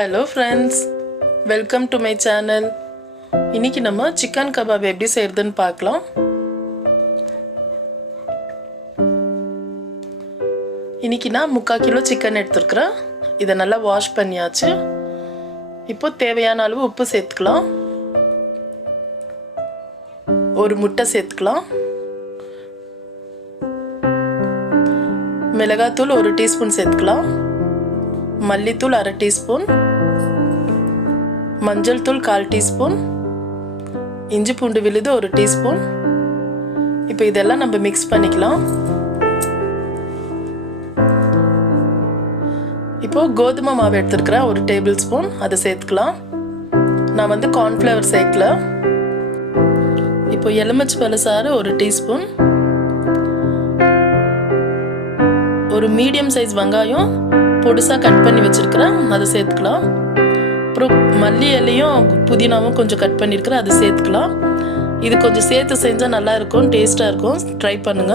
Hello friends, welcome to my channel. இன்னைக்கு நம்ம chicken kebab எப்படி செய்யறதுன்னு பார்க்கலாம். இன்னைக்கு நான் 3/4 கிலோ சிக்கன் எடுத்துக்கிறேன். இதை நல்லா வாஷ் பண்ணியாச்சு. இப்போ தேவையான அளவு உப்பு சேர்த்துக்கலாம். ஒரு முட்டை சேர்த்துக்கலாம். மிளகாத்தூள் 1 டீஸ்பூன் சேர்த்துக்கலாம். மல்லித்தூள் 1/2 டீஸ்பூன், மஞ்சள் தூள் 1/4 டீஸ்பூன், இஞ்சி பூண்டு விழுது 1 டீஸ்பூன். இப்போ இதெல்லாம் நம்ம மிக்ஸ் பண்ணிக்கலாம். இப்போ கோதுமை மாவு எடுத்துக்கிறேன் 1 டேபிள் ஸ்பூன், அதை சேர்த்துக்கலாம். நான் வந்து கார்ன்ஃப்ளவர் சேர்க்கல. இப்போ எலுமிச்சை பழச்சாறு 1 டீஸ்பூன், ஒரு மீடியம் சைஸ் வெங்காயம் பொடிசா கட் பண்ணி வச்சிருக்கிறேன், அதை சேர்த்துக்கலாம். அப்புறம் மல்லி இலையும் புதினாவும் கொஞ்சம் கட் பண்ணியிருக்கிறேன், அதை சேர்த்துக்கலாம். இது கொஞ்சம் சேர்த்து செஞ்சால் நல்லா இருக்கும், டேஸ்ட்டாக இருக்கும், ட்ரை பண்ணுங்க.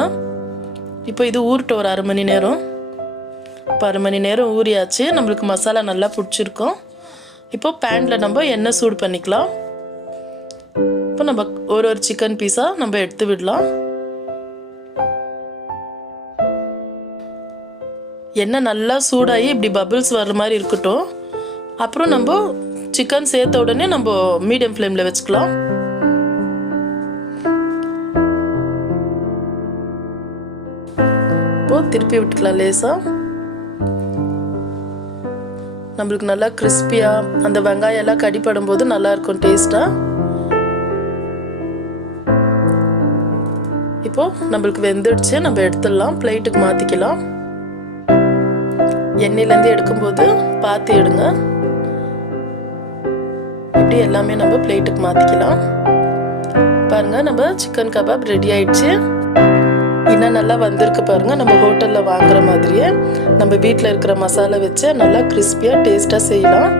இப்போ இது ஊறட்டும் ஒரு 1/2 மணி நேரம். இப்போ 1/2 மணி நேரம் ஊறியாச்சு. நம்மளுக்கு மசாலா நல்லா பிடிச்சிருக்கும். இப்போ பேனில் நம்ம எண்ணெய் சூடு பண்ணிக்கலாம். இப்போ நம்ம ஒரு சிக்கன் பீஸாக நம்ம எடுத்து விடலாம். எண்ணெய் நல்லா சூடாகி இப்படி பபிள்ஸ் வர்ற மாதிரி இருக்கட்டும். அப்புறம் நம்ம சிக்கன் சேர்த்த உடனே நம்ம மீடியம் ஃப்ளேமில் வச்சுக்கலாம். இப்போ திருப்பி விட்டுக்கலாம் லேசாக. நம்மளுக்கு நல்லா கிறிஸ்பியாக அந்த வெங்காயம் எல்லாம் கடிப்படும் போது நல்லா இருக்கும் டேஸ்ட்டாக. இப்போ நம்மளுக்கு வெந்துடுச்சு, நம்ம எடுத்துடலாம், பிளேட்டுக்கு மாற்றிக்கலாம். எண்ணெயிலேருந்து எடுக்கும்போது பார்த்து எடுங்க. இப்படி எல்லாமே நம்ம பிளேட்டுக்கு மாற்றிக்கலாம். பாருங்க, நம்ம சிக்கன் கபாப் ரெடி ஆயிடுச்சு. இன்னும் நல்லா வந்திருக்கு பாருங்க. நம்ம ஹோட்டலில் வாங்குற மாதிரியே நம்ம வீட்டில் இருக்கிற மசாலா வச்சு நல்லா கிறிஸ்பியாக டேஸ்ட்டாக செய்யலாம்.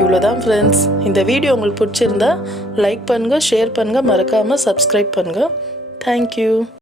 இவ்வளோதான் ஃப்ரெண்ட்ஸ். இந்த வீடியோ உங்களுக்கு பிடிச்சிருந்தா லைக் பண்ணுங்கள், ஷேர் பண்ணுங்கள், மறக்காமல் சப்ஸ்கிரைப் பண்ணுங்கள். தேங்க்யூ.